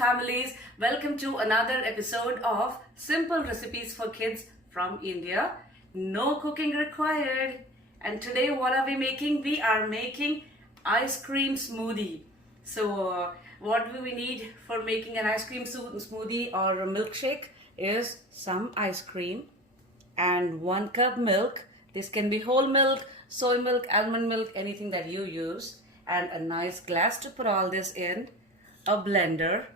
families, welcome to another episode of Simple Recipes for Kids from India. No cooking required. And today what are we making? We are making ice cream smoothie. So what do we need for making an ice cream smoothie or a milkshake is some ice cream and 1 cup milk. This can be whole milk, soy milk, almond milk, anything that you use, and a nice glass to put all this in, a blender,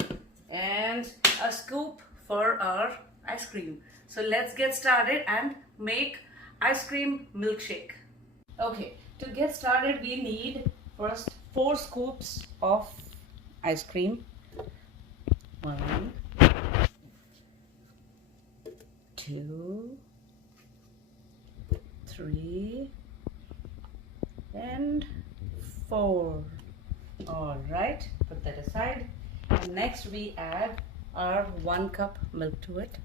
and a scoop for our ice cream. So let's get started and make ice cream milkshake. Okay, to get started we need first 4 scoops of ice cream. 1, 2, 3 and 4. All right, put that aside. And next we add our 1 cup milk to it.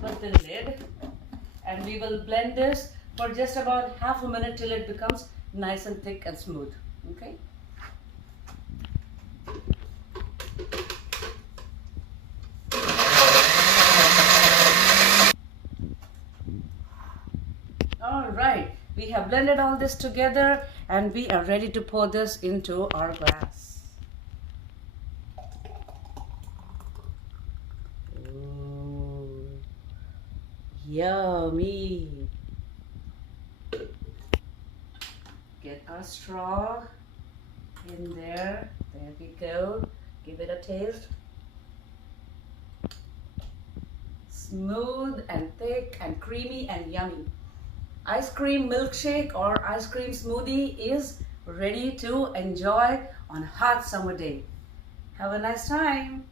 Put the lid, and we will blend this for just about half a minute till it becomes nice and thick and smooth. Okay. Alright, we have blended all this together and we are ready to pour this into our glass. Ooh, yummy! Get our straw in there. There we go. Give it a taste. Smooth and thick and creamy and yummy. Ice cream milkshake or ice cream smoothie is ready to enjoy on a hot summer day. Have a nice time.